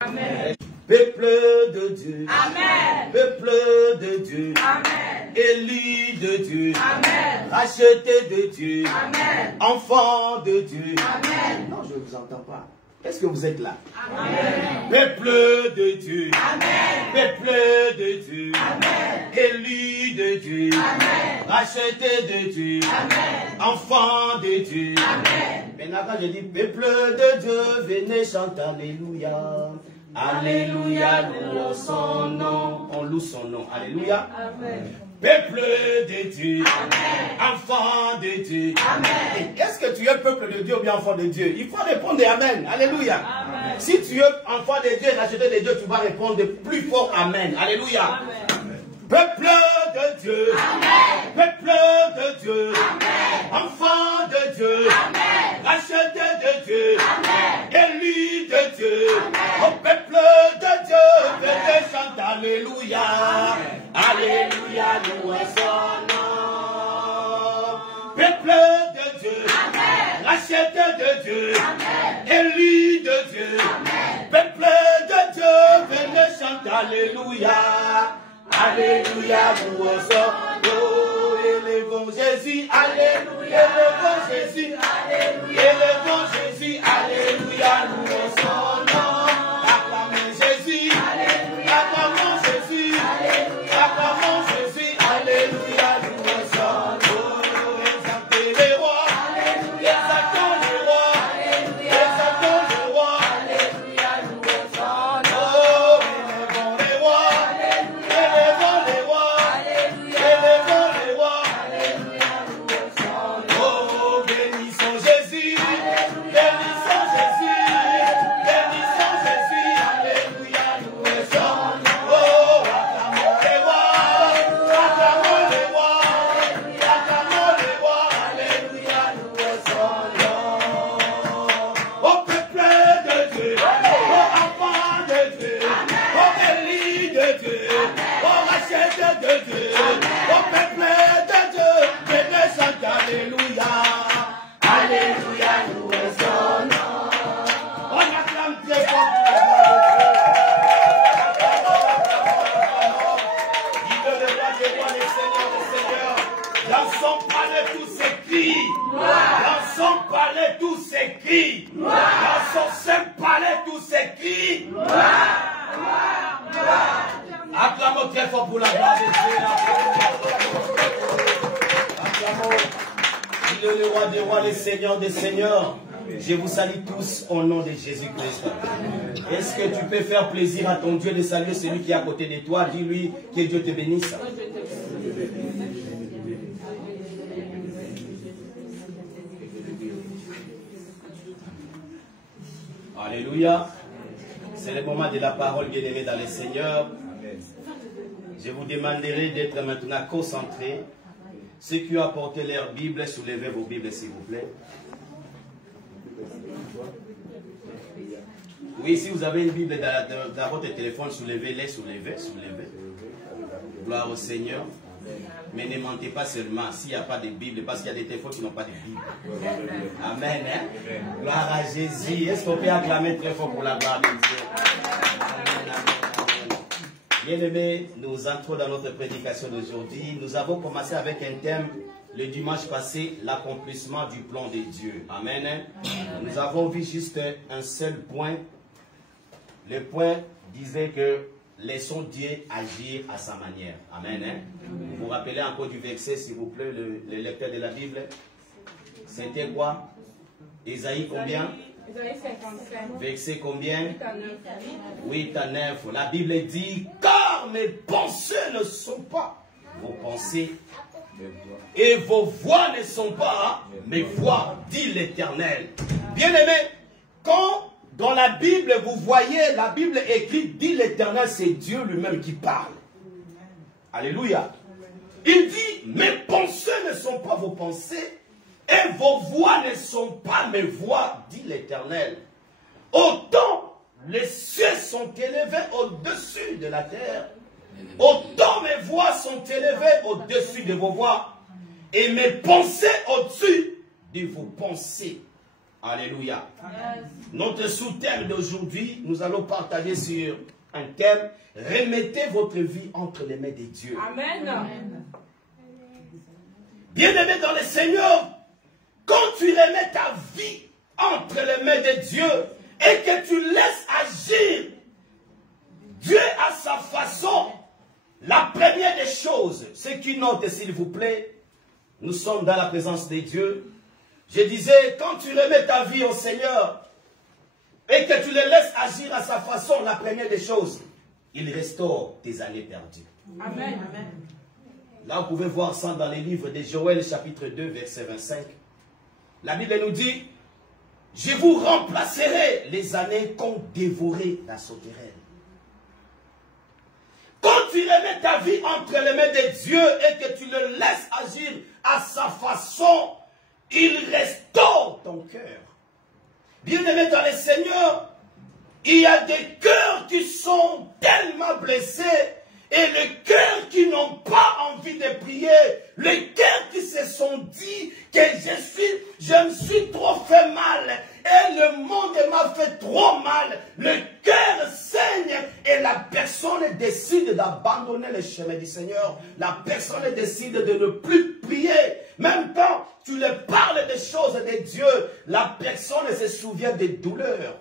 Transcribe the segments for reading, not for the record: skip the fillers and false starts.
Amen. Peuple de Dieu. Amen. Peuple de Dieu. Amen. Élu de Dieu. Amen. Racheté de Dieu. Amen. Enfant de Dieu. Amen. Non, je ne vous entends pas. Est-ce que vous êtes là? Amen. Peuple de Dieu. Amen. Peuple de Dieu. Amen. Élu de Dieu. Amen. Racheté de Dieu. Amen. Enfant de Dieu. Amen. Maintenant, quand je dis peuple de Dieu, venez chanter Alléluia. Alléluia, louons son nom. On loue son nom. Alléluia. Amen. Peuple de Dieu. Amen. Enfant de Dieu. Amen. Est-ce que tu es peuple de Dieu ou bien enfant de Dieu? Il faut répondre Amen. Alléluia. Amen. Si tu es enfant de Dieu, racheté de Dieu, tu vas répondre plus fort Amen. Alléluia. Amen. Peuple de Dieu. Amen. Peuple de Dieu. Amen. Enfant de Dieu. Amen. Racheté de Dieu. Amen. Élu de Dieu. Amen. Au peuple de Dieu, venez chanter Alléluia. Alléluia, louez son nom. Peuple de Dieu. Amen. Racheté de Dieu. Amen. Élu de Dieu. Amen. Peuple de Dieu, venez chanter Alléluia. Alléluia, louons son nom. Élevons Jésus. Alléluia. Élevons Jésus. Alléluia. Élevons Jésus. Alléluia, louons son nom. Acclamons Jésus. Alléluia. Acclamons Jésus. Alléluia. Acclamons Jésus. Alléluia, louons son nom. Exaltez les rois. Alléluia. Exaltons les rois. Alléluia. Exaltons les rois. Alléluia. Louons son nom. Oh, élevons les rois. Alléluia. Élevons les rois. Alléluia. Élevons les rois. Alléluia. Louons son nom. Oh, bénissons Jésus. Alléluia. Bénissons Jésus. Bénissons Jésus. Alléluia, louez son nom. Oh, acclamons les rois. Acclamons les rois. Acclamons les rois. Alléluia, louez son nom. Oh, peuple de Dieu. Oh, enfant de Dieu. Oh, élu de Dieu. Oh, racheté de Dieu. Oh, peuple de Dieu. Venez chanter Alléluia. Alléluia, louez son nom. On acclame très fort. Dieu le roi des rois, les seigneurs des seigneurs. Dans son palais tous ces cris. Dans son palais tous ces cris. Dans son saint palais tous ces cris. Acclamons très fort pour la gloire de Dieu. Acclamons. Dieu le roi des rois, les seigneurs des seigneurs. Je vous salue tous au nom de Jésus-Christ. Est-ce que tu peux faire plaisir à ton Dieu de saluer celui qui est à côté de toi? Dis-lui que Dieu te bénisse. Alléluia. C'est le moment de la parole, bien-aimés dans le Seigneur. Je vous demanderai d'être maintenant concentrés. Ceux qui ont apporté leur Bible, soulevez vos Bibles s'il vous plaît. Oui, si vous avez une Bible dans votre téléphone, soulevez-les, soulevez. Gloire au Seigneur. Mais ne mentez pas seulement s'il n'y a pas de Bible, parce qu'il y a des téléphones qui n'ont pas de Bible. Amen. Hein? Gloire à Jésus. Est-ce qu'on peut acclamer très fort pour la gloire de Dieu? Bien-aimés, nous entrons dans notre prédication d'aujourd'hui. Nous avons commencé avec un thème le dimanche passé, l'accomplissement du plan de Dieu. Amen. Nous avons vu juste un seul point. Le point disait que laissons Dieu agir à sa manière. Amen. Vous vous rappelez encore du verset, s'il vous plaît, le lecteur de la Bible? C'était quoi? Isaïe combien? Isaïe 55. Verset combien? 8 à 9. 8 à 9. La Bible dit, car mes pensées ne sont pas vos pensées et vos voix ne sont pas mes voix, dit l'Éternel. Bien-aimés, quand dans la Bible, vous voyez, la Bible écrite, dit l'Éternel, c'est Dieu lui-même qui parle. Alléluia. Il dit, mes pensées ne sont pas vos pensées et vos voix ne sont pas mes voix, dit l'Éternel. Autant les cieux sont élevés au-dessus de la terre, autant mes voix sont élevées au-dessus de vos voix, et mes pensées au-dessus de vos pensées. Alléluia. Yes. Notre sous-thème d'aujourd'hui, nous allons partager sur un thème. Remettez votre vie entre les mains de Dieu. Amen. Bien-aimé dans le Seigneur, quand tu remets ta vie entre les mains de Dieu et que tu laisses agir Dieu à sa façon, la première des choses, ce qui note s'il vous plaît, nous sommes dans la présence de Dieu. Je disais, quand tu remets ta vie au Seigneur et que tu le laisses agir à sa façon, la première des choses, il restaure tes années perdues. Amen. Là, vous pouvez voir ça dans les livres de Joël, chapitre 2, verset 25. La Bible nous dit, je vous remplacerai les années qu'ont dévoré la sauterelle. Quand tu remets ta vie entre les mains de Dieu et que tu le laisses agir à sa façon, il restaure ton cœur. Bien-aimé dans le Seigneur, il y a des cœurs qui sont tellement blessés et les cœurs qui n'ont pas envie de prier, les cœurs qui se sont dit que je me suis trop fait mal et le monde m'a fait trop mal. Le cœur saigne et la personne décide d'abandonner le chemin du Seigneur. La personne décide de ne plus prier. Même quand tu lui parles des choses de Dieu, la personne se souvient des douleurs,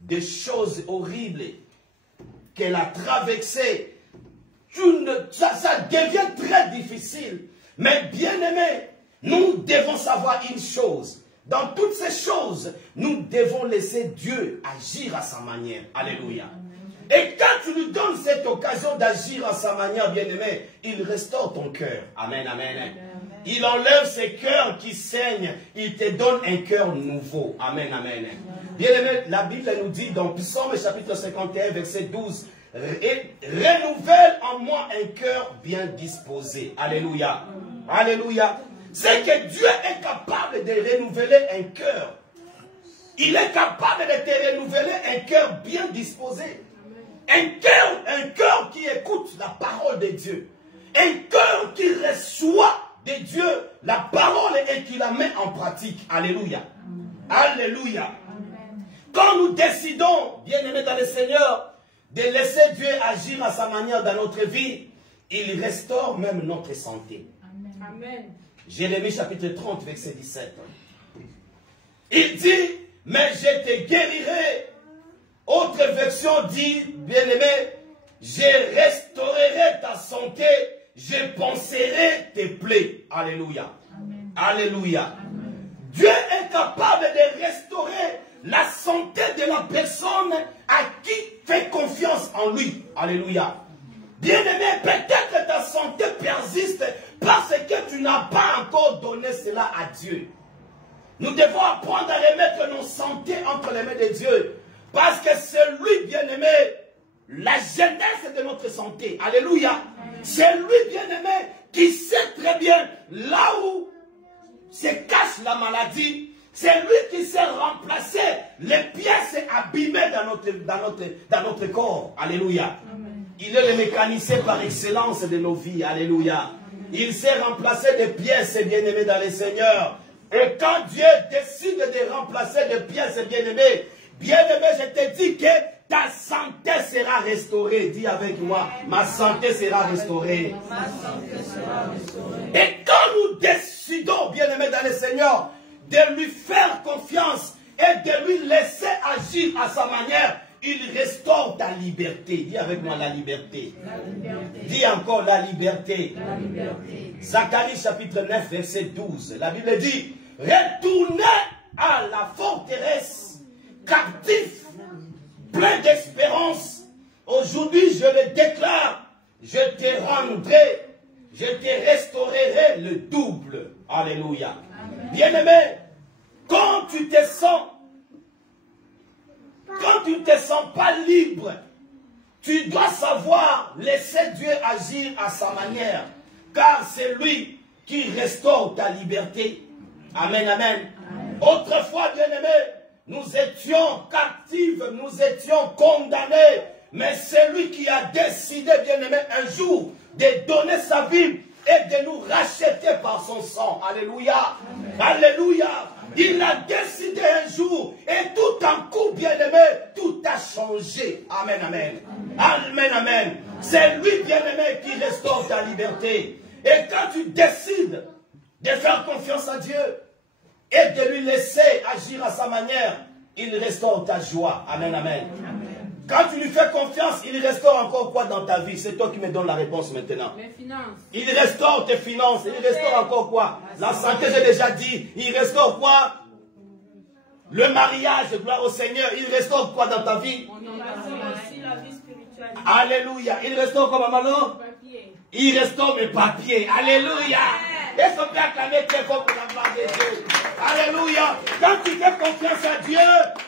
des choses horribles qu'elle a traversées. Ça devient très difficile. Mais bien aimé, nous devons savoir une chose. Dans toutes ces choses, nous devons laisser Dieu agir à sa manière. Alléluia. Et quand tu lui donnes cette occasion d'agir à sa manière, bien aimé, il restaure ton cœur. Amen, amen. Il enlève ces cœurs qui saignent. Il te donne un cœur nouveau. Amen, amen. Bien aimé, la Bible nous dit dans Psaume chapitre 51, verset 12, et renouvelle en moi un cœur bien disposé. Alléluia. Alléluia. C'est que Dieu est capable de renouveler un cœur. Il est capable de te renouveler un cœur bien disposé. Un cœur qui écoute la parole de Dieu. Un cœur qui reçoit de Dieu la parole et qui la met en pratique. Alléluia. Alléluia. Quand nous décidons, bien-aimés dans le Seigneur, de laisser Dieu agir à sa manière dans notre vie, il restaure même notre santé. Amen. Jérémie chapitre 30, verset 17. Il dit, mais je te guérirai. Autre version dit, bien-aimé, je restaurerai ta santé, je panserai tes plaies. Alléluia. Amen. Alléluia. Amen. Dieu est capable de restaurer la santé de la personne à qui fait confiance en lui. Alléluia. Bien-aimé, peut-être que ta santé persiste parce que tu n'as pas encore donné cela à Dieu. Nous devons apprendre à remettre nos santé entre les mains de Dieu. Parce que c'est lui, bien-aimé, la jeunesse de notre santé. Alléluia. C'est lui, bien-aimé, qui sait très bien là où se cache la maladie. C'est lui qui sait remplacer les pièces abîmées dans notre corps. Alléluia. Amen. Il est le mécanicien par excellence de nos vies. Alléluia. Amen. Il sait remplacer des pièces bien-aimées dans le Seigneur. Et quand Dieu décide de remplacer des pièces bien-aimées, bien-aimé, je te dis que ta santé sera restaurée. Dis avec moi, ma santé sera restaurée. Ma santé sera restaurée. Et quand nous décidons, bien-aimé dans le Seigneur, de lui faire confiance et de lui laisser agir à sa manière, il restaure ta liberté. Dis avec moi la liberté. La liberté. Dis encore la liberté. La liberté. Zacharie chapitre 9 verset 12. La Bible dit, retournez à la forteresse, captif, plein d'espérance. Aujourd'hui je le déclare, je te rendrai, je te restaurerai le double. Alléluia. Bien-aimé, quand tu te sens pas libre, tu dois savoir laisser Dieu agir à sa manière, car c'est lui qui restaure ta liberté. Amen, amen. Autrefois, bien-aimé, nous étions captifs, nous étions condamnés, mais c'est lui qui a décidé, bien-aimé, un jour de donner sa vie et de nous racheter par son sang. Alléluia. Amen. Alléluia. Il a décidé un jour, et tout en coup, bien-aimé, tout a changé. Amen, amen. Amen, amen. C'est lui, bien-aimé, qui restaure ta liberté. Et quand tu décides de faire confiance à Dieu et de lui laisser agir à sa manière, il restaure ta joie. Amen, amen. Quand tu lui fais confiance, il restaure encore quoi dans ta vie? C'est toi qui me donnes la réponse maintenant. Les finances. Il restaure tes finances. Il restaure encore quoi? La santé, j'ai déjà dit. Il restaure quoi? Le mariage, gloire au Seigneur. Il restaure quoi dans ta vie? Aussi la vie spirituelle. Alléluia. Il restaure quoi, maman? Papier. Il restaure mes papiers. Alléluia. Est-ce qu'on peut acclamer très fort pour la gloire de Dieu? Alléluia. Quand tu fais confiance à Dieu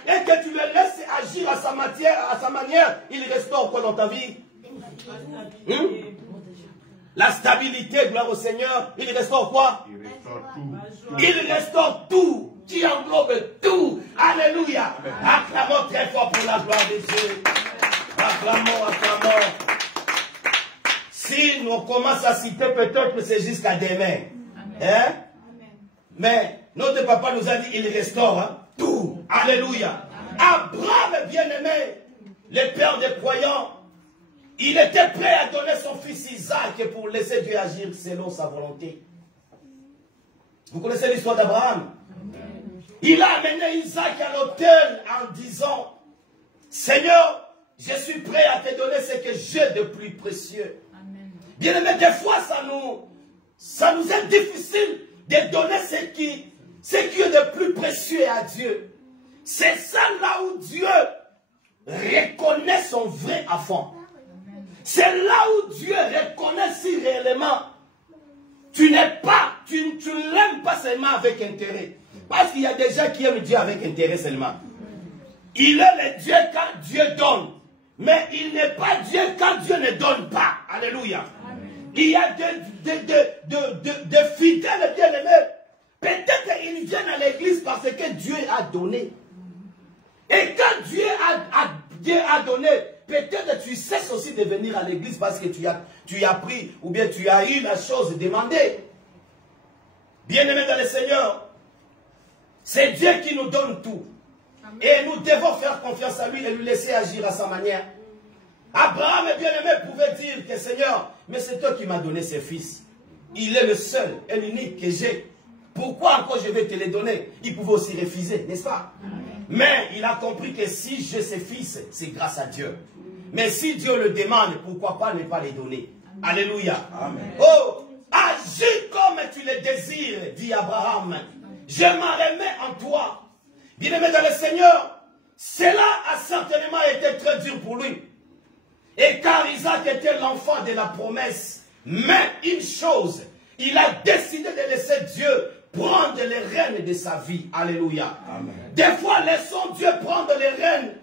et que tu le laisses agir à sa manière, il restaure quoi dans ta vie? La stabilité, gloire au Seigneur. Il restaure quoi? Il restaure tout. Qui englobe tout. Alléluia. Acclamons très fort pour la gloire de Dieu. Acclamons, acclamons. Si nous commençons à citer, peut-être que c'est jusqu'à demain. Hein? Mais notre papa nous a dit, il restaure hein, tout. Alléluia. Abraham, bien-aimé, le père des croyants, il était prêt à donner son fils Isaac pour laisser Dieu agir selon sa volonté. Vous connaissez l'histoire d'Abraham? Il a amené Isaac à l'autel en disant, Seigneur, je suis prêt à te donner ce que j'ai de plus précieux. Bien-aimé, des fois, ça nous est difficile de donner ce qui est de plus précieux à Dieu. C'est ça là où Dieu reconnaît son vrai enfant. C'est là où Dieu reconnaît si réellement tu n'es pas, tu ne l'aimes pas seulement avec intérêt. Parce qu'il y a des gens qui aiment Dieu avec intérêt seulement. Il est le Dieu quand Dieu donne. Mais il n'est pas Dieu quand Dieu ne donne pas. Alléluia. Il y a des fidèles bien-aimés. Peut-être qu'ils viennent à l'église parce que Dieu a donné. Et quand Dieu a donné, peut-être tu cesses aussi de venir à l'église parce que tu as pris ou bien tu as eu la chose demandée. Bien-aimés dans le Seigneur, c'est Dieu qui nous donne tout. Amen. Et nous devons faire confiance à lui et lui laisser agir à sa manière. Abraham, bien-aimé, pouvait dire que Seigneur, mais c'est toi qui m'as donné ce fils. Il est le seul et l'unique que j'ai. Pourquoi encore je vais te le donner? Il pouvait aussi refuser, n'est-ce pas? Amen. Mais il a compris que si j'ai ce fils, c'est grâce à Dieu. Mais si Dieu le demande, pourquoi pas ne pas les donner? Amen. Alléluia. Amen. Oh, agis comme tu le désires, dit Abraham. Je m'en remets en toi. Bien-aimé dans le Seigneur, cela a certainement été très dur pour lui. Et car Isaac était l'enfant de la promesse, mais une chose, il a décidé de laisser Dieu prendre les rênes de sa vie. Alléluia. Amen. Des fois, laissons Dieu prendre les rênes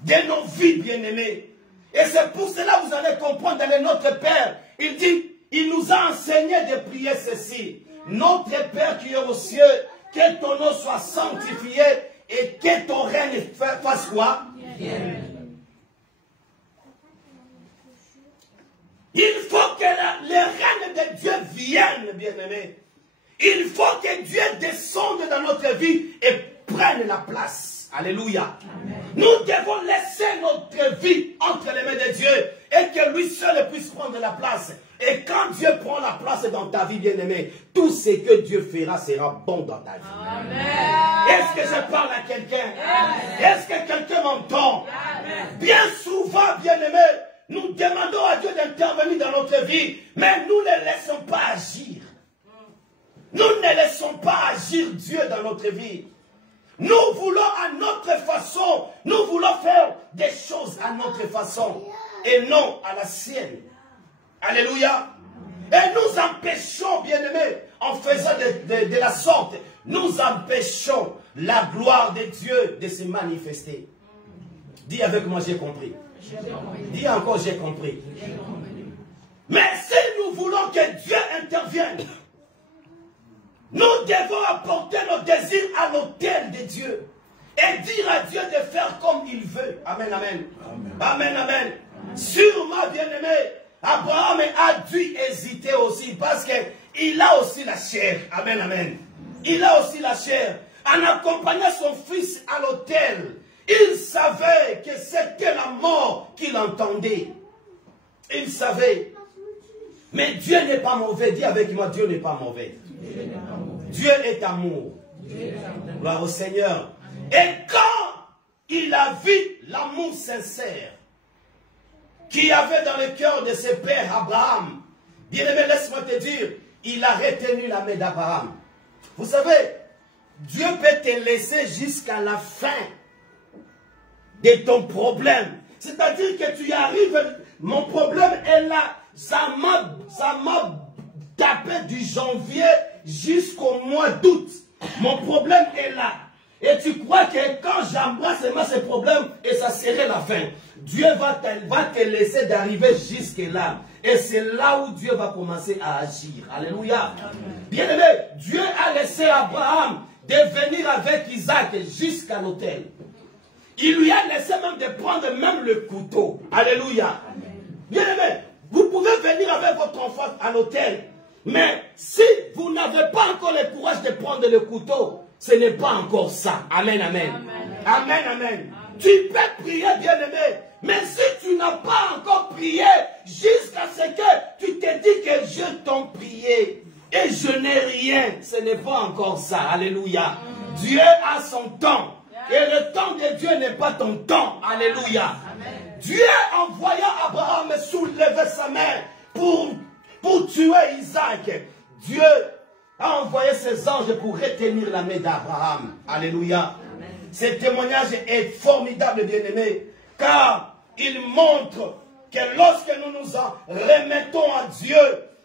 de nos vies, bien-aimés. Et c'est pour cela que vous allez comprendre dans notre Père. Il dit, il nous a enseigné de prier ceci. Notre Père qui est aux cieux, que ton nom soit sanctifié et que ton règne fasse quoi? Il faut que le règne de Dieu vienne, bien-aimé. Il faut que Dieu descende dans notre vie et prenne la place. Alléluia. Amen. Nous devons laisser notre vie entre les mains de Dieu et que lui seul puisse prendre la place. Et quand Dieu prend la place dans ta vie, bien-aimé, tout ce que Dieu fera sera bon dans ta vie. Est-ce que je parle à quelqu'un? Est-ce que quelqu'un m'entend? Bien souvent, bien-aimé, nous demandons à Dieu d'intervenir dans notre vie, mais nous ne laissons pas agir. Nous ne laissons pas agir Dieu dans notre vie. Nous voulons à notre façon, nous voulons faire des choses à notre façon et non à la sienne. Alléluia. Et nous empêchons, bien-aimés, en faisant de la sorte, nous empêchons la gloire de Dieu de se manifester. Dis avec moi, j'ai compris. Dis encore, j'ai compris. Mais si nous voulons que Dieu intervienne, nous devons apporter nos désirs à l'autel de Dieu et dire à Dieu de faire comme il veut. Amen, amen. Amen, amen. Sûrement, bien-aimé, Abraham a dû hésiter aussi parce qu'il a aussi la chair. Amen, amen. il a aussi la chair. En accompagnant son fils à l'autel, il savait que c'était la mort qu'il entendait. Il savait. Mais Dieu n'est pas mauvais. Dis avec moi, Dieu n'est pas mauvais. Dieu est amour. Gloire au Seigneur. Et quand il a vu l'amour sincère qu'il y avait dans le cœur de ses pères, Abraham, bien-aimé, laisse-moi te dire, il a retenu la main d'Abraham. Vous savez, Dieu peut te laisser jusqu'à la fin de ton problème. C'est-à-dire que tu y arrives, mon problème est là. Ça m'a tapé du janvier jusqu'au mois d'août. Mon problème est là. Et tu crois que quand j'embrasse ce problème, et ça serait la fin. Dieu va te laisser d'arriver jusque là. Et c'est là où Dieu va commencer à agir. Alléluia. Bien-aimé, Dieu a laissé Abraham de venir avec Isaac jusqu'à l'autel. Il lui a laissé même de prendre même le couteau. Alléluia. Bien-aimé, vous pouvez venir avec votre enfant à l'autel. Mais si vous n'avez pas encore le courage de prendre le couteau, ce n'est pas encore ça. Amen, amen. Amen, amen. Tu peux prier, bien-aimé. Mais si tu n'as pas encore prié, jusqu'à ce que tu te dis que je t'en prié et je n'ai rien, ce n'est pas encore ça. Alléluia. Dieu a son temps. Et le temps de Dieu n'est pas ton temps. Alléluia. Dieu, en voyant Abraham soulever sa main pour tuer Isaac, Dieu a envoyé ses anges pour retenir la main d'Abraham. Alléluia. Ce témoignage est formidable, bien-aimé, car il montre que lorsque nous nous en remettons à Dieu,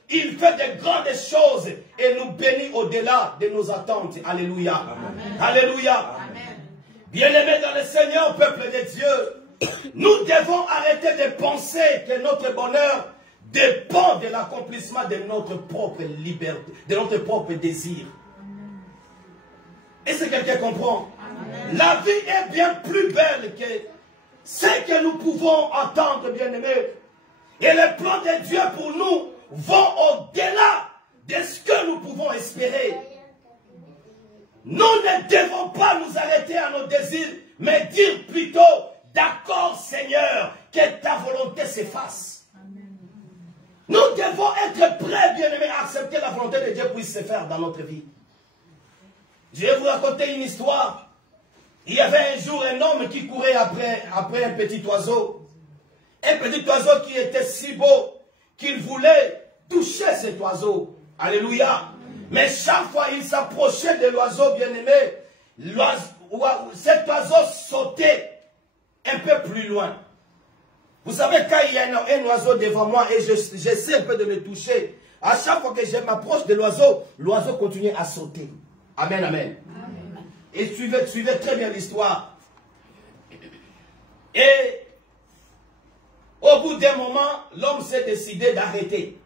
il fait de grandes choses et nous bénit au-delà de nos attentes. Alléluia. Amen. Alléluia. Bien-aimés dans le Seigneur, peuple de Dieu, nous devons arrêter de penser que notre bonheur dépend de l'accomplissement de notre propre liberté, de notre propre désir. Est-ce que quelqu'un comprend? Amen. La vie est bien plus belle que ce que nous pouvons entendre, bien-aimés. Et les plans de Dieu pour nous vont au-delà de ce que nous pouvons espérer. Nous ne devons pas nous arrêter à nos désirs, mais dire plutôt, d'accord Seigneur, que ta volonté s'efface. Nous devons être prêts, bien-aimés, à accepter la volonté de Dieu puisse se faire dans notre vie. Je vais vous raconter une histoire. Il y avait un jour un homme qui courait après un petit oiseau. Un petit oiseau qui était si beau qu'il voulait toucher cet oiseau. Alléluia. Mais chaque fois il s'approchait de l'oiseau bien-aimé, cet oiseau sautait un peu plus loin. Vous savez, quand il y a un oiseau devant moi et j'essaie un peu de le toucher, à chaque fois que je m'approche de l'oiseau, l'oiseau continue à sauter. Amen, amen. Amen. Et suivez très bien l'histoire. Et au bout d'un moment, l'homme s'est décidé d'arrêter.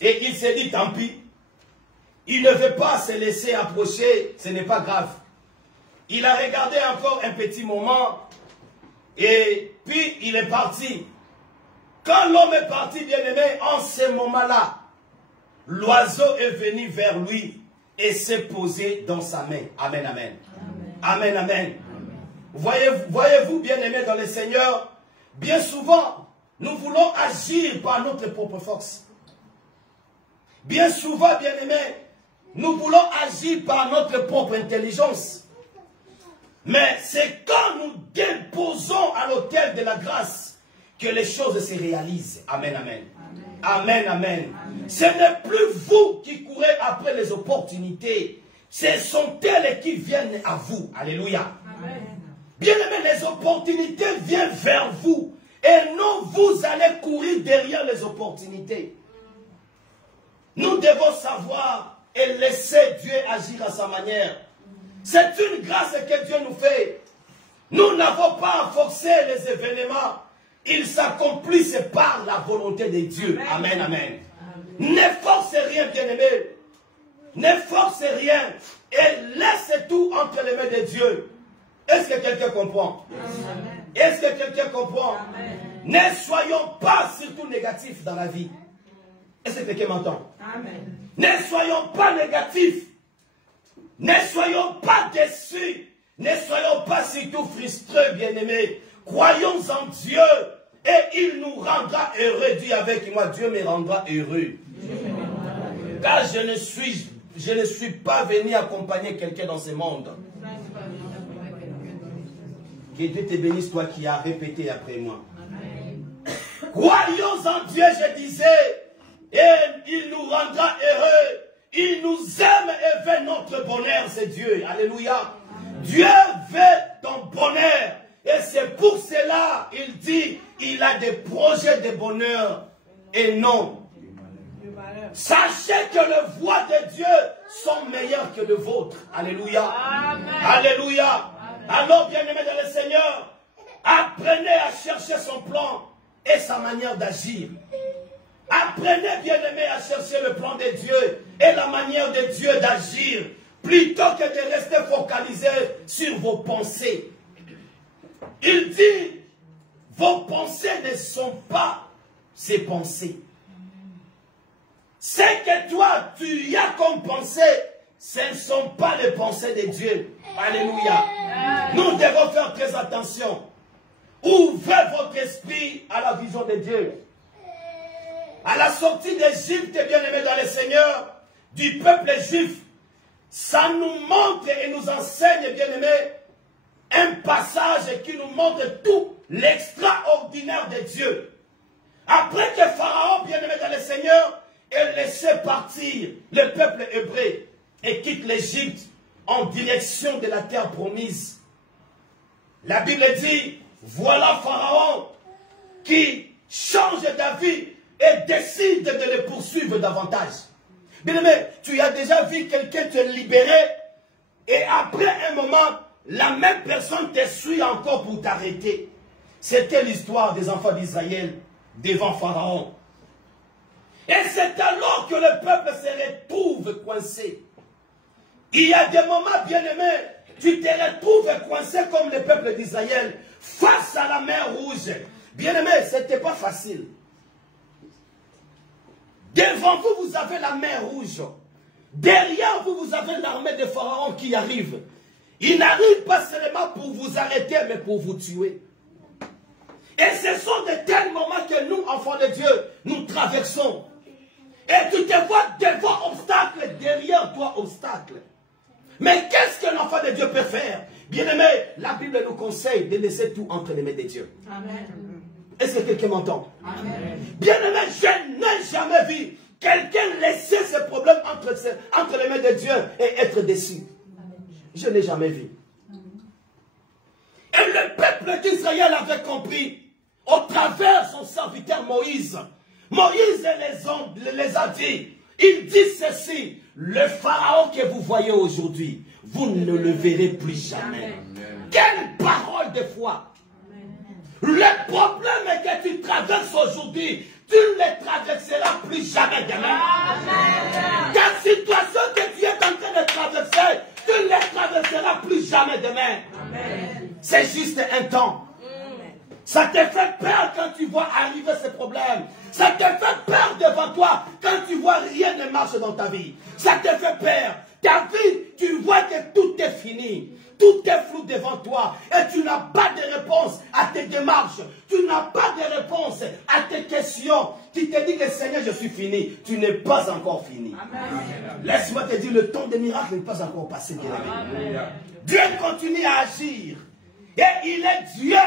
Et il s'est dit, tant pis. Il ne veut pas se laisser approcher, ce n'est pas grave. Il a regardé encore un petit moment et puis il est parti. Quand l'homme est parti, bien-aimé, en ce moment-là, l'oiseau est venu vers lui et s'est posé dans sa main. Amen, amen. Amen, amen. Amen. Voyez-vous, bien-aimé dans le Seigneur, bien souvent, nous voulons agir par notre propre force. Bien souvent, bien-aimé, nous voulons agir par notre propre intelligence. Mais c'est quand nous déposons à l'autel de la grâce que les choses se réalisent. Amen, amen. Amen, amen. Amen. Ce n'est plus vous qui courez après les opportunités. Ce sont elles qui viennent à vous. Alléluia. Bien-aimés, les opportunités viennent vers vous. Et non, vous allez courir derrière les opportunités. Nous devons savoir et laisser Dieu agir à sa manière. C'est une grâce que Dieu nous fait. Nous n'avons pas à forcer les événements. Ils s'accomplissent par la volonté de Dieu. Amen, amen. Ne force rien, bien-aimé. Ne force rien. Et laisse tout entre les mains de Dieu. Est-ce que quelqu'un comprend? Est-ce que quelqu'un comprend? Amen. Ne soyons pas surtout négatifs dans la vie. Est-ce que quelqu'un m'entend? Ne soyons pas négatifs. Ne soyons pas déçus. Ne soyons pas si tout frustrés, bien-aimés. Croyons en Dieu et il nous rendra heureux. Dis avec moi, Dieu me rendra heureux. Car je ne suis pas venu accompagner quelqu'un dans ce monde. Que Dieu te bénisse, toi qui as répété après moi. Croyons en Dieu, je disais, et il nous rendra heureux. Il nous aime et veut notre bonheur, c'est Dieu. Alléluia. Dieu veut ton bonheur. Et c'est pour cela, il dit, il a des projets de bonheur et non. Sachez que les voies de Dieu sont meilleures que les vôtres. Alléluia. Amen. Alléluia. Alors, bien-aimés dans le Seigneur, apprenez à chercher son plan et sa manière d'agir. Apprenez, bien-aimés, à chercher le plan de Dieu et la manière de Dieu d'agir, plutôt que de rester focalisé sur vos pensées. Il dit, vos pensées ne sont pas ses pensées. Ce que toi, tu y as comme pensée, ce ne sont pas les pensées de Dieu. Alléluia. Nous devons faire très attention. Ouvrez votre esprit à la vision de Dieu. À la sortie d'Égypte, bien-aimés dans le Seigneur, du peuple juif, ça nous montre et nous enseigne, bien-aimés, un passage qui nous montre tout l'extraordinaire de Dieu. Après que Pharaon, bien-aimé dans le Seigneur, ait laissé partir le peuple hébreu et quitte l'Égypte en direction de la terre promise, la Bible dit, voilà Pharaon qui change d'avis et décide de le poursuivre davantage. Bien-aimé, tu as déjà vu quelqu'un te libérer et après un moment, la même personne te suit encore pour t'arrêter. C'était l'histoire des enfants d'Israël devant Pharaon. Et c'est alors que le peuple se retrouve coincé. Il y a des moments, bien-aimés, tu te retrouves coincé comme le peuple d'Israël face à la mer Rouge. Bien-aimé, ce n'était pas facile. Devant vous, vous avez la mer Rouge. Derrière vous, vous avez l'armée de Pharaon qui arrive. Il n'arrive pas seulement pour vous arrêter, mais pour vous tuer. Et ce sont de tels moments que nous, enfants de Dieu, nous traversons. Et tu te vois devant obstacle, derrière toi obstacle. Mais qu'est-ce que l'enfant de Dieu peut faire? Bien-aimé, la Bible nous conseille de laisser tout entre les mains de Dieu. Amen. Est-ce que quelqu'un m'entend? Bien-aimé, je n'ai jamais vu quelqu'un laisser ce problème entre les mains de Dieu et être déçu. Je n'ai jamais vu. Et le peuple d'Israël avait compris au travers son serviteur Moïse. Moïse les a dit, il dit ceci, le Pharaon que vous voyez aujourd'hui, vous ne le verrez plus jamais. Amen. Quelle parole de foi! Amen. Le problème est que tu traverses aujourd'hui, tu ne les traverseras plus jamais demain. Amen. Ta situation que tu es en train de traverser, tu ne les traverseras plus jamais demain. C'est juste un temps. Ça te fait peur quand tu vois arriver ces problèmes. Ça te fait peur devant toi quand tu vois rien ne marche dans ta vie. Ça te fait peur. Ta vie, tu vois que tout est fini. Tout est flou devant toi. Et tu n'as pas de réponse à tes démarches. Tu n'as pas de réponse à tes questions. Tu te dis que Seigneur, je suis fini. Tu n'es pas encore fini. Laisse-moi te dire, le temps des miracles n'est pas encore passé. Dieu continue à agir. Et il est Dieu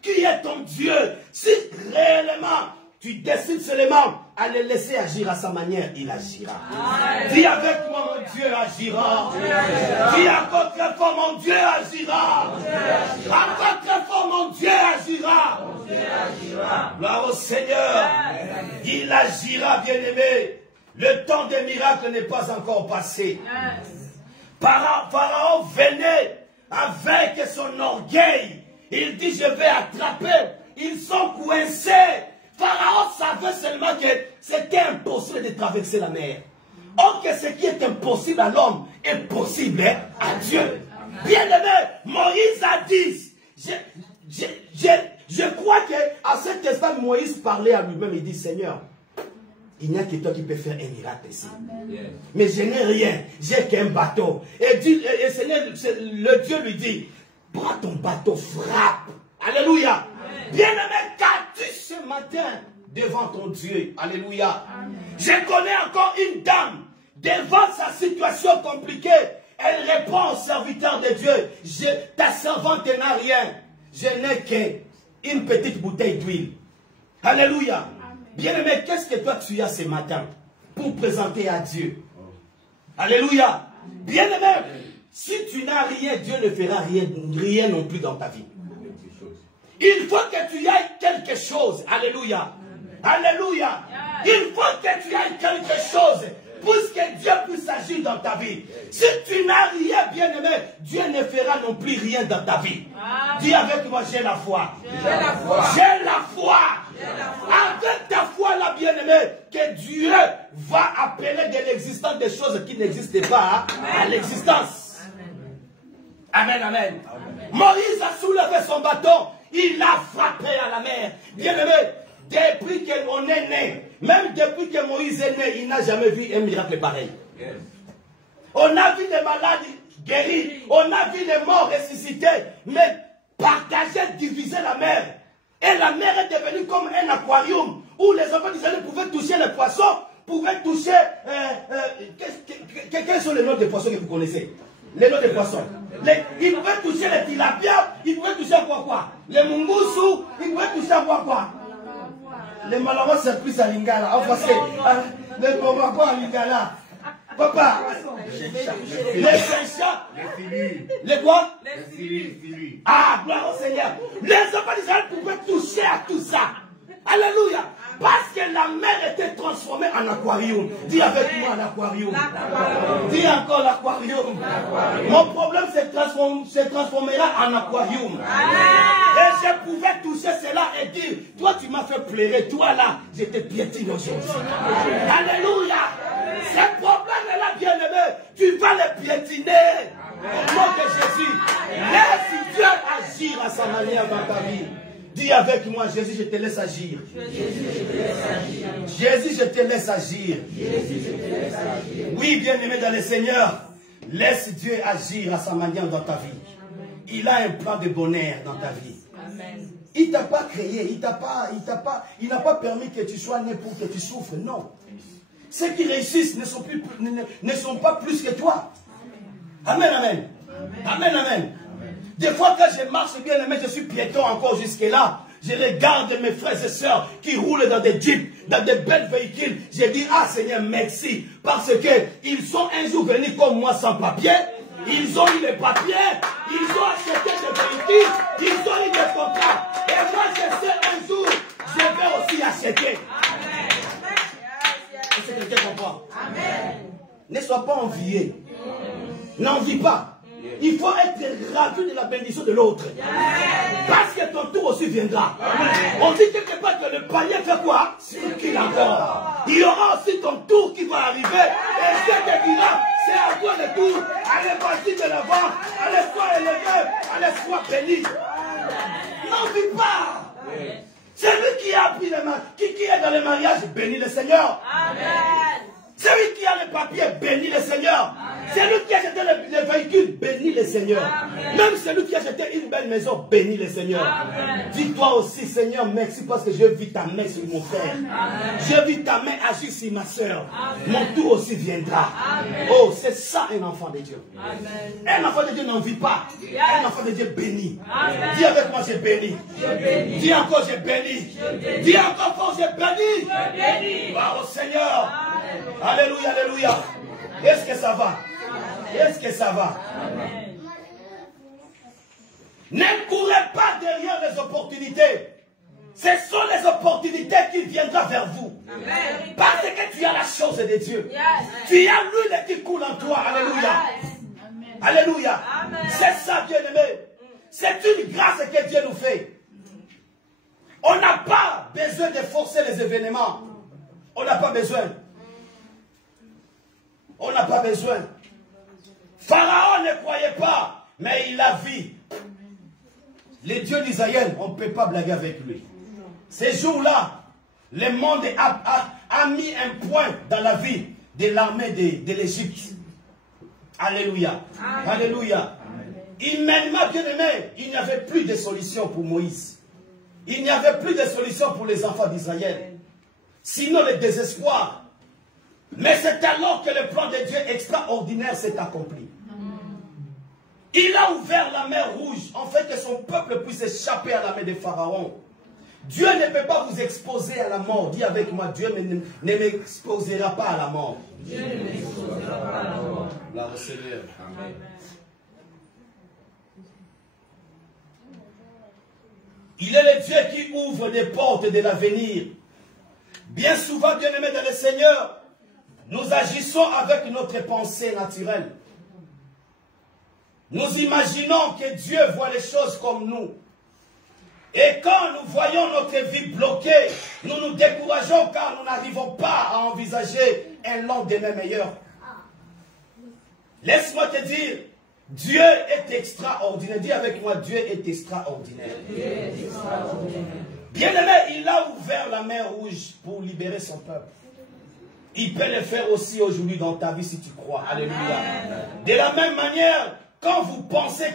qui est ton Dieu. Si réellement tu décides seulement à le laisser agir à sa manière, il agira. Amen. Dis avec moi, mon Dieu agira. Dis encore très fort, mon Dieu agira. Encore très fort, mon Dieu agira. Gloire au Seigneur. Il agira, bien-aimé. Le temps des miracles n'est pas encore passé. Pharaon venait avec son orgueil. Il dit, je vais attraper. Ils sont coincés. Pharaon savait seulement que c'était impossible de traverser la mer. Or que ce qui est impossible à l'homme est possible à Dieu. Bien-aimé, Moïse a dit, je crois qu'à cet instant, Moïse parlait à lui-même. Il dit, Seigneur, Il n'y a que toi qui peux faire un miracle ici. Mais je n'ai rien, j'ai qu'un bateau. Et Seigneur, le Dieu lui dit, prends ton bateau, frappe. Alléluia. Bien-aimé, qu'as-tu ce matin devant ton Dieu? Alléluia. Je connais encore une dame, devant sa situation compliquée, elle répond au serviteur de Dieu, ta servante n'a rien, je n'ai qu'une petite bouteille d'huile. Alléluia. Bien-aimé, qu'est-ce que toi tu as ce matin pour présenter à Dieu? Alléluia. Bien-aimé, si tu n'as rien, Dieu ne fera rien non plus dans ta vie. Il faut que tu ailles quelque chose. Alléluia. Alléluia. Il faut que tu ailles quelque chose pour que Dieu puisse agir dans ta vie. Si tu n'as rien, bien-aimé, Dieu ne fera non plus rien dans ta vie. Dis avec moi, j'ai la foi. J'ai la foi. J'ai la foi. Avec ta foi là, bien-aimé, que Dieu va appeler de l'existence des choses qui n'existent pas à l'existence. Amen, amen. Moïse a soulevé son bâton, il a frappé à la mer. Bien-aimé, depuis qu'on est né, même depuis que Moïse est né, il n'a jamais vu un miracle pareil. On a vu des malades guéris, on a vu les morts ressuscités, mais partager, diviser la mer. Et la mer est devenue comme un aquarium où les enfants d'Israël pouvaient toucher les poissons, pouvaient toucher... quels sont les noms des poissons que vous connaissez? Les noms des poissons. Ils pouvaient toucher les tilapias, ils pouvaient toucher à quoi? Les mungusu, ils pouvaient toucher à quoi? Les malawas c'est plus à Lingala. En français, les Momako à Lingala. Papa, les chats, les quoi? Les filus. Ah, gloire au Seigneur. Les enfants d'Israël pouvaient toucher à tout ça. Alléluia. Parce que la mer était transformée en aquarium. Dis avec moi l'aquarium. Dis encore l'aquarium. Mon problème se transformera en aquarium. Et je pouvais toucher cela et dire, toi tu m'as fait pleurer, toi là, je te piétine aujourd'hui. Alléluia. Ces problèmes-là, bien-aimé, tu vas les piétiner. Au nom de Jésus. Laisse Dieu agir à sa manière dans ta vie. Dis avec moi, Jésus, je te laisse agir. Jésus, je te laisse agir. Oui, bien-aimé dans le Seigneur, laisse Dieu agir à sa manière dans ta vie. Il a un plan de bonheur dans ta vie. Il ne t'a pas créé, il n'a pas permis que tu sois né pour que tu souffres, non. Ceux qui réussissent ne sont pas plus que toi. Amen, amen. Amen, amen. Des fois, quand je marche bien aimé, je suis piéton encore jusque-là. Je regarde mes frères et sœurs qui roulent dans des jeeps, dans des belles véhicules. Je dis, ah Seigneur, merci. Parce qu'ils sont un jour venus comme moi sans papier. Ils ont eu les papiers. Ils ont acheté des véhicules. Ils ont eu des contrats. Et moi, je sais un jour, je vais aussi acheter. Est-ce que quelqu'un comprend? Ne sois pas envié. N'envie pas. Il faut être ravi de la bénédiction de l'autre. Parce que ton tour aussi viendra. On dit quelque part que le panier fait quoi? Qu'il encore. Il y aura aussi ton tour qui va arriver. Et ce te dira, c'est à toi le tour. Allez, vas-y de l'avant. Allez, sois élevé. Allez, sois béni. N'envie pas. Celui qui a pris qui est dans le mariage, bénis le Seigneur. Amen. Celui qui a les papiers, bénis le Seigneur. Celui qui a acheté le véhicule, bénis le Seigneur. Amen. Même celui qui a acheté une belle maison, bénis le Seigneur. Dis-toi aussi, Seigneur, merci parce que je vis ta main sur mon frère. Amen. Je vis ta main agir sur ma soeur. Mon tour aussi viendra. Amen. Oh, c'est ça un enfant de Dieu. Amen. Un enfant de Dieu n'en vit pas. Yes. Un enfant de Dieu béni. Amen. Dis avec moi, j'ai béni. Dis encore, j'ai béni. Dis encore fort, j'ai béni. Gloire au Seigneur. Amen. Alléluia, alléluia. Est-ce que ça va? Est-ce que ça va? Amen. Ne courez pas derrière les opportunités. Ce sont les opportunités qui viendront vers vous. Amen. Parce que tu as la chose de Dieu. Yes. Tu as l'huile qui coule en toi. Alléluia. Yes. Alléluia. C'est ça, bien-aimé. C'est une grâce que Dieu nous fait. On n'a pas besoin de forcer les événements. On n'a pas besoin. On n'a pas besoin. Pharaon ne croyait pas, mais il a vu. Les dieux d'Israël, on ne peut pas blaguer avec lui. Ces jours-là, le monde a mis un point dans la vie de l'armée de l'Égypte. Alléluia. Amen. Alléluia. Humainement, bien aimé, il n'y avait plus de solution pour Moïse. Il n'y avait plus de solution pour les enfants d'Israël. Sinon le désespoir. Mais c'est alors que le plan de Dieu extraordinaire s'est accompli. Il a ouvert la mer Rouge, en fait que son peuple puisse échapper à la main de Pharaon. Dieu ne peut pas vous exposer à la mort. Dis avec moi, Dieu ne m'exposera pas à la mort. Dieu ne m'exposera pas à la mort. Gloire au Seigneur. Amen. Il est le Dieu qui ouvre des portes de l'avenir. Bien souvent, bien-aimés dans le Seigneur, nous agissons avec notre pensée naturelle. Nous imaginons que Dieu voit les choses comme nous. Et quand nous voyons notre vie bloquée, nous nous décourageons car nous n'arrivons pas à envisager un lendemain meilleur. Laisse-moi te dire, Dieu est extraordinaire. Dis avec moi, Dieu est extraordinaire. Dieu est extraordinaire. Bien-aimé, il a ouvert la mer Rouge pour libérer son peuple. Il peut le faire aussi aujourd'hui dans ta vie si tu crois. Alléluia. De la même manière, quand vous pensez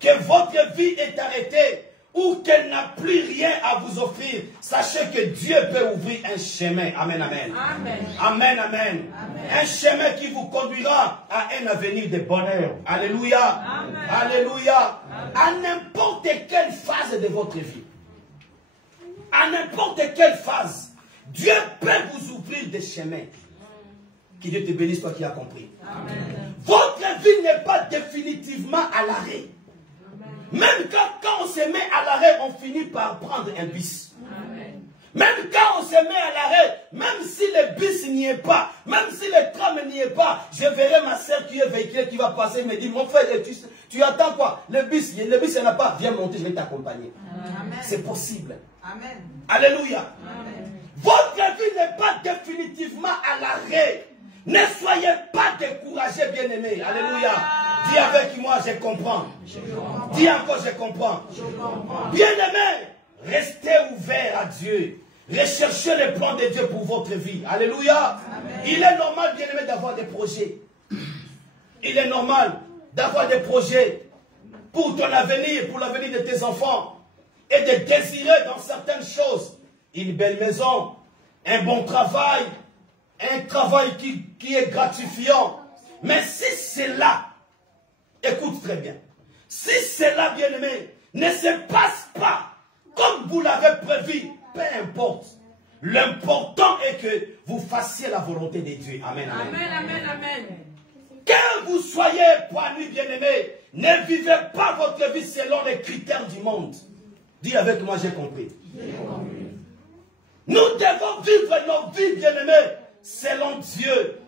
que votre vie est arrêtée ou qu'elle n'a plus rien à vous offrir, sachez que Dieu peut ouvrir un chemin. Amen, amen. Amen. Amen, amen. Un chemin qui vous conduira à un avenir de bonheur. Alléluia. Amen. Alléluia. À n'importe quelle phase de votre vie. À n'importe quelle phase. Dieu peut vous ouvrir des chemins. Que Dieu te bénisse, toi qui as compris. Amen. Votre vie n'est pas définitivement à l'arrêt. Même quand on se met à l'arrêt, on finit par prendre un bus. Amen. Même quand on se met à l'arrêt, même si le bus n'y est pas, même si le tram n'y est pas, je verrai ma soeur qui est véhiculée, qui va passer, me dit, mon frère, tu attends quoi? Le bus, il n'y en a pas, viens monter, je vais t'accompagner. C'est possible. Amen. Alléluia. Amen. Votre vie n'est pas définitivement à l'arrêt. Ne soyez pas découragés, bien-aimés. Alléluia. Dis avec moi, je comprends. Dis encore, je comprends. Bien-aimés, restez ouverts à Dieu. Recherchez le plan de Dieu pour votre vie. Alléluia. Amen. Il est normal, bien-aimés, d'avoir des projets. Il est normal d'avoir des projets pour ton avenir, pour l'avenir de tes enfants. Et de désirer dans certaines choses une belle maison, un bon travail, un travail qui est gratifiant. Mais si c'est là, écoute très bien, si cela, bien-aimé, ne se passe pas comme vous l'avez prévu, peu importe. L'important est que vous fassiez la volonté de Dieu. Amen, amen. Amen, amen, amen. Que vous soyez épanoui, bien-aimé, ne vivez pas votre vie selon les critères du monde. Dis avec moi, j'ai compris. Nous devons vivre nos vies, bien-aimés, selon Dieu.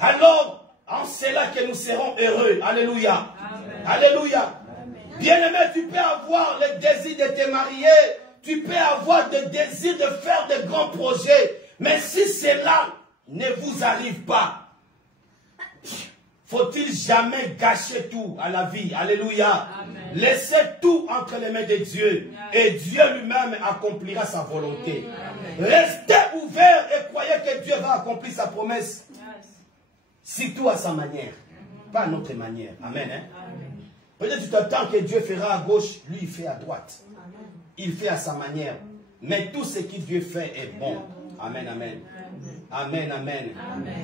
Alors, en cela que nous serons heureux. Alléluia. Amen. Alléluia. Bien-aimé, tu peux avoir le désir de te marier. Tu peux avoir le désir de faire de grands projets. Mais si cela ne vous arrive pas, faut-il jamais gâcher tout à la vie? Alléluia. Amen. Laissez tout entre les mains de Dieu. Et Dieu lui-même accomplira sa volonté. Amen. Restez ouverts et croyez que Dieu va accomplir sa promesse. Surtout à sa manière. Pas à notre manière. Amen. Hein? Peut-être tu t'attends que Dieu fera à gauche, lui il fait à droite. Amen. Il fait à sa manière. Mais tout ce que Dieu fait est bon. Amen, amen. Amen, amen.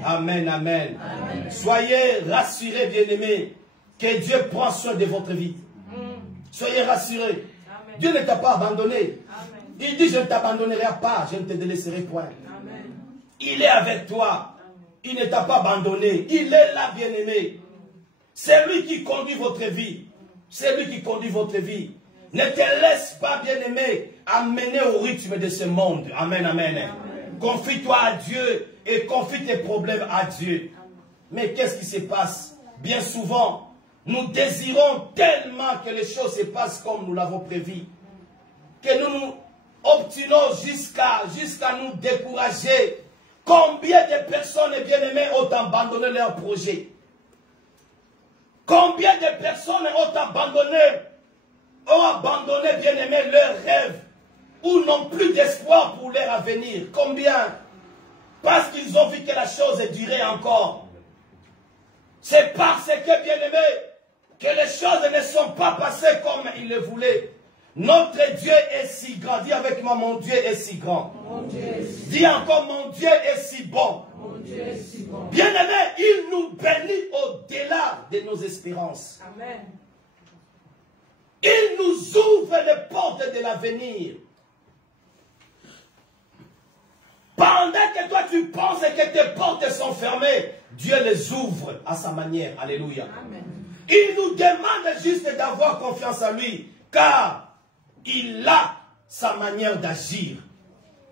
Amen, amen. Amen. Soyez rassurés, bien-aimés, que Dieu prend soin de votre vie. Soyez rassurés. Amen. Dieu ne t'a pas abandonné. Amen. Il dit, je ne t'abandonnerai pas, je ne te délaisserai point. Amen. Il est avec toi. Il ne t'a pas abandonné. Il est là, bien-aimé. C'est lui qui conduit votre vie. C'est lui qui conduit votre vie. Ne te laisse pas, bien-aimé, amener au rythme de ce monde. Amen, amen. Amen. Confie-toi à Dieu et confie tes problèmes à Dieu. Mais qu'est-ce qui se passe? Bien souvent, nous désirons tellement que les choses se passent comme nous l'avons prévu, que nous nous obstinons jusqu'à nous décourager. Combien de personnes, bien-aimées, ont abandonné leur projet? Combien de personnes ont abandonné, bien-aimés, leurs rêves? ou n'ont plus d'espoir pour leur avenir. Combien? Parce qu'ils ont vu que la chose durait encore. C'est parce que, bien-aimés, que les choses ne sont pas passées comme ils le voulaient. Notre Dieu est si grand. Dis avec moi, mon Dieu est si grand. Dis encore, mon Dieu est si bon. Bien-aimés, il nous bénit au-delà de nos espérances. Amen. Il nous ouvre les portes de l'avenir. Pendant que toi tu penses que tes portes sont fermées, Dieu les ouvre à sa manière. Alléluia. Amen. Il nous demande juste d'avoir confiance en lui, car il a sa manière d'agir.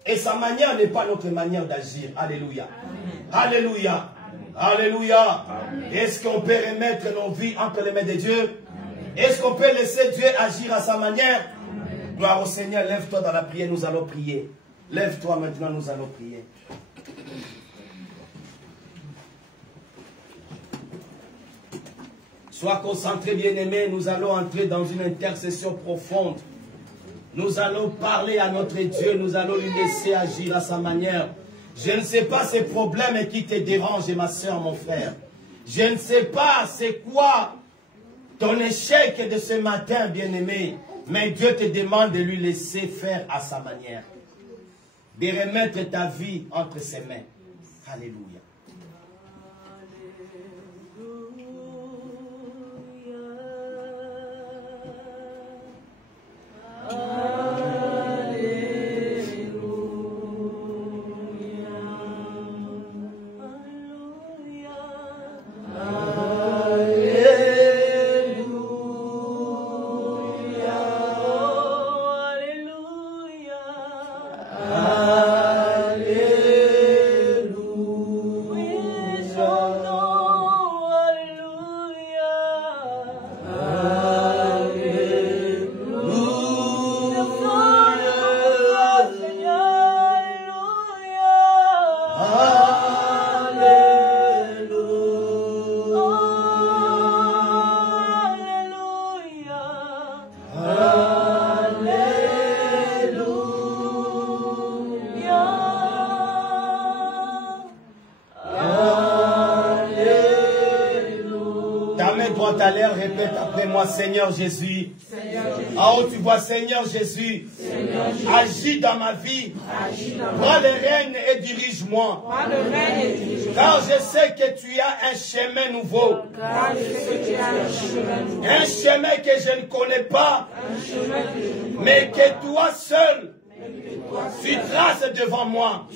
Et sa manière n'est pas notre manière d'agir. Alléluia. Amen. Alléluia. Amen. Alléluia. Est-ce qu'on peut remettre nos vies entre les mains de Dieu? Est-ce qu'on peut laisser Dieu agir à sa manière? Amen. Gloire au Seigneur. Lève-toi dans la prière, nous allons prier. Lève-toi maintenant, nous allons prier. Sois concentré, bien-aimé, nous allons entrer dans une intercession profonde. Nous allons parler à notre Dieu, nous allons lui laisser agir à sa manière. Je ne sais pas ces problèmes qui te dérangent, ma soeur, mon frère. Je ne sais pas c'est quoi ton échec de ce matin, bien-aimé. Mais Dieu te demande de lui laisser faire à sa manière. De remettre ta vie entre ses mains. Alléluia. Seigneur Jésus. En haut, tu vois, Seigneur Jésus, agis dans ma vie. Prends les rênes et dirige-moi. Car je sais que tu as un chemin nouveau. Un chemin que je ne connais pas. Mais que toi seul, tu traces devant moi.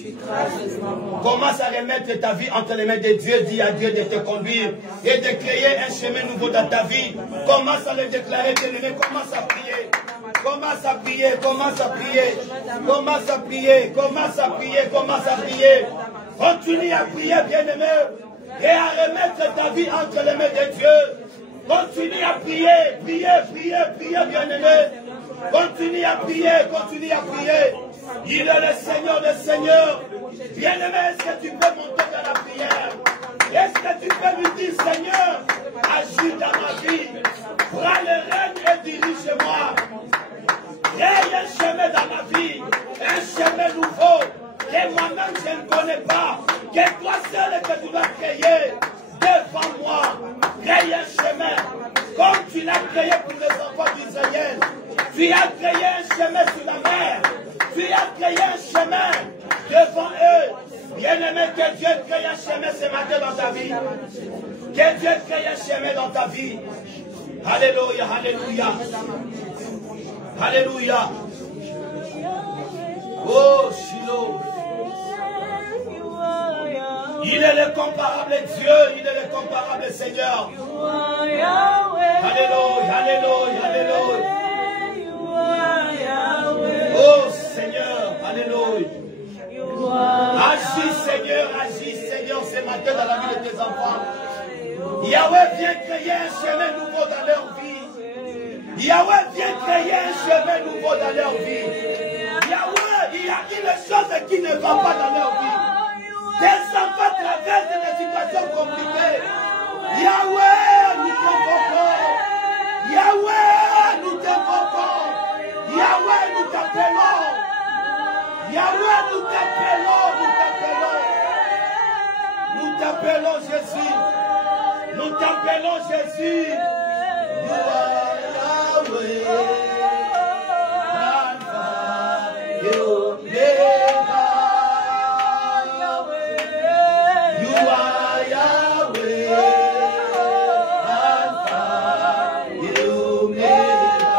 Commence à remettre ta vie entre les mains de Dieu. Dis à Dieu de te conduire et de créer un chemin nouveau dans ta vie. Commence à le déclarer, bien-aimé. Commence à prier. Commence à prier. Commence à prier. Commence à prier. Commence à prier. Commence à prier. Continue à prier, bien-aimé. Et à remettre ta vie entre les mains de Dieu. Continue à prier. Prier, prier, prier, bien-aimé. Continue à prier. Continue à prier. Il est le Seigneur des Seigneurs. Bien-aimé, est-ce que tu peux monter dans la prière? Est-ce que tu peux lui dire, Seigneur, agis dans ma vie. Prends les rênes et dirige-moi. Crée un chemin dans ma vie. Un chemin nouveau. Que moi-même je ne connais pas. Que toi seul que tu dois créer devant moi. Crée un chemin. Comme tu l'as créé pour les enfants d'Israël. Tu as créé un chemin sur la mer. Tu as créé un chemin devant eux. Bien-aimé, que Dieu crée un chemin ce matin dans ta vie. Que Dieu crée un chemin dans ta vie. Alléluia, alléluia. Alléluia. Oh, Shiloh. Il est le comparable Dieu, il est le comparable Seigneur. Alléluia, alléluia, alléluia. Oh Seigneur, alléluia. Agis Seigneur ce matin dans la vie de tes enfants. Yahweh vient créer un chemin nouveau dans leur vie. Yahweh vient créer un chemin nouveau dans leur vie. Yahweh, il y a une chose qui ne va pas dans leur vie. Tes enfants traversent des situations compliquées. Yahweh, nous t'invoquons. Yahweh, nous t'invoquons. Yahweh, nous t'appelons. t'appelons Jésus. Nous t'appelons Jésus. You are Yahweh. Alpha et Omega. You are Yahweh. Alpha et Omega.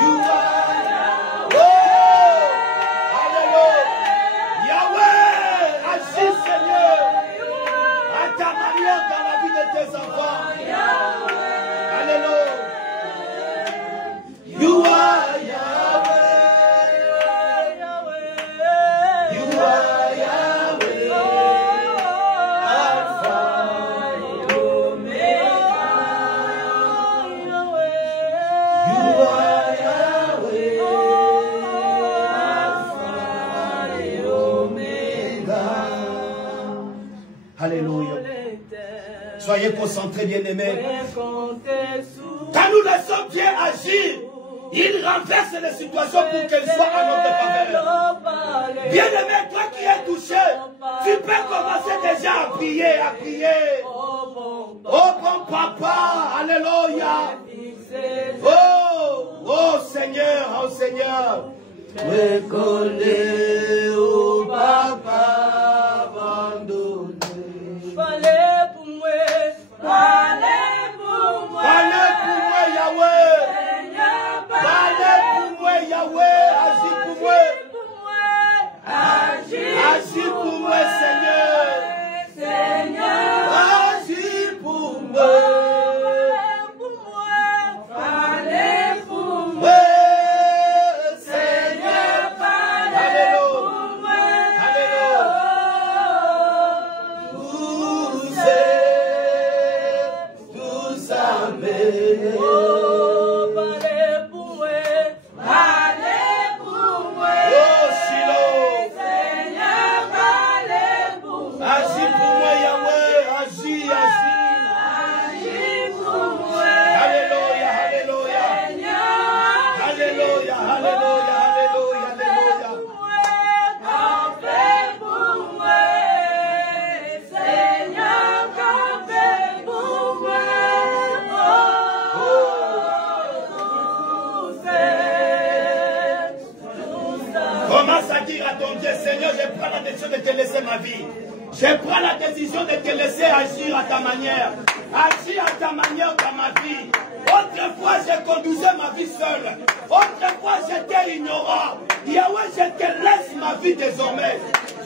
You are Yahweh. Alléluia. Yahweh, agis Seigneur. À ta manière dans la vie de tes enfants. Alléluia. You are Yahweh. You are Yahweh. Alpha et Omega. You are Yahweh. Alpha et Omega. Alléluia. Soyez concentrés, bien-aimés. Quand nous laissons Dieu agir, il renverse les situations pour qu'elles soient à notre faveur. Bien-aimé, toi qui es touché, tu peux commencer déjà à prier, à prier. Oh bon papa, alléluia. Oh Seigneur, oh Seigneur. Recoller au papa abandonné. Parlez pour moi, parlez pour moi. Parlez pour moi, Yahweh. Seigneur, Parlez pour moi, Yahweh. Agis pour moi. Agis pour moi, Seigneur. Seigneur, Agis pour moi. parlez pour moi. Ouais, Seigneur, parlez Alléluia. pour moi. Alléluia. Vous êtes tous aimés. Oh, parlez pour moi. Parlez pour moi. Oh, Shiloh. Seigneur, parlez pour moi. Agis pour moi, Yahweh. Agis, agis. Agis pour moi. Alléluia, alléluia. Seigneur, Alléluia, alléluia, alléluia, alléluia. campez pour moi. Seigneur, campez pour moi. Commence à dire à ton Dieu, Seigneur, je prends la décision de te laisser ma vie. Je prends la décision de te laisser agir à ta manière. Agir à ta manière dans ma vie. Autrefois, je conduisais ma vie seule. Autrefois, j'étais ignorant. Yahweh, je te laisse ma vie désormais.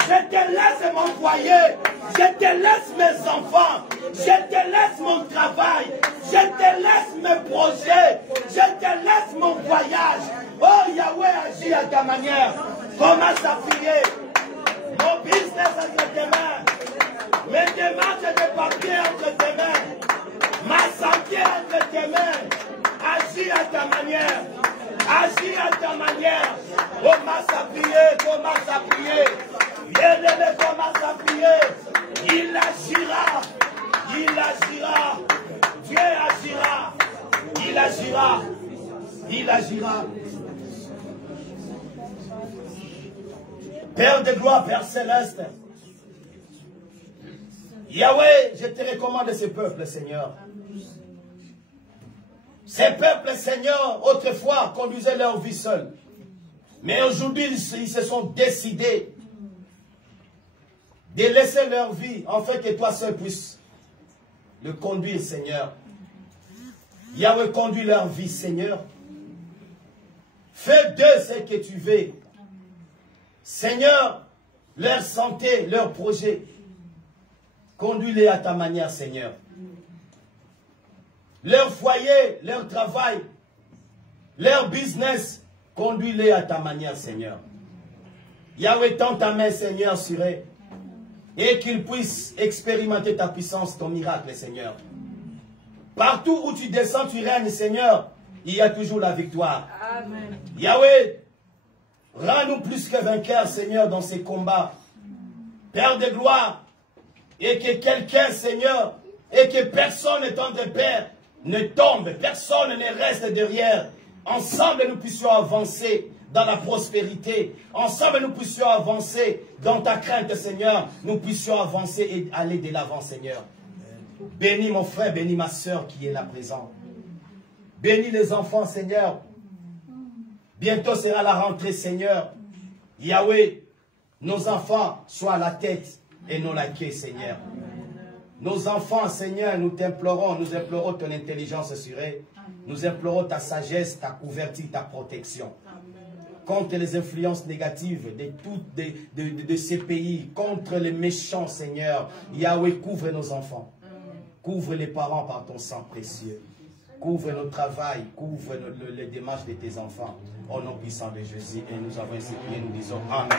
Je te laisse mon foyer. Je te laisse mes enfants. Je te laisse mon travail. Je te laisse mes projets. Je te laisse mon voyage. Oh Yahweh, agis à ta manière. Commence à prier. Mon business entre tes mains. Mes démarches de papier entre tes mains. Ma santé entre tes mains. Agis à ta manière. Agis à ta manière. Commence à prier. Commence à prier. Bien-aimé, commence à prier. Il agira. Il agira. Dieu agira. Il agira. Il agira. Père de gloire, Père céleste. Yahweh, je te recommande ce peuple, Seigneur. Ces peuples, Seigneur, autrefois, conduisaient leur vie seuls. Mais aujourd'hui, ils se sont décidés de laisser leur vie, afin que toi seul puisses le conduire, Seigneur. Yahweh, conduis leur vie, Seigneur. Fais d'eux ce que tu veux. Seigneur, leur santé, leurs projets, conduis-les à ta manière, Seigneur. Leur foyer, leur travail, leur business, conduis-les à ta manière, Seigneur. Yahweh, tends ta main, Seigneur, sur eux, et qu'ils puissent expérimenter ta puissance, ton miracle, Seigneur. Partout où tu descends, tu règnes, Seigneur, il y a toujours la victoire. Amen. Yahweh, rends-nous plus que vainqueurs, Seigneur, dans ces combats. Père de gloire, et que quelqu'un, Seigneur, et que personne étant de Père ne tombe, personne ne reste derrière. Ensemble, nous puissions avancer dans la prospérité. Ensemble, nous puissions avancer dans ta crainte, Seigneur. Nous puissions avancer et aller de l'avant, Seigneur. Bénis mon frère, bénis ma soeur qui est là présent. Bénis les enfants, Seigneur. Bientôt sera la rentrée, Seigneur. Yahweh, nos enfants soient la tête et non la queue, Seigneur. Nos enfants, Seigneur, nous t'implorons, nous implorons ton intelligence sur eux. Nous implorons ta sagesse, ta couverture, ta protection. Contre les influences négatives de ces pays, contre les méchants, Seigneur. Yahweh, couvre nos enfants. Couvre les parents par ton sang précieux. Couvre nos travail, couvre les démarches de tes enfants. Au nom puissant de Jésus. Et nous avons ainsi prié, nous disons Amen.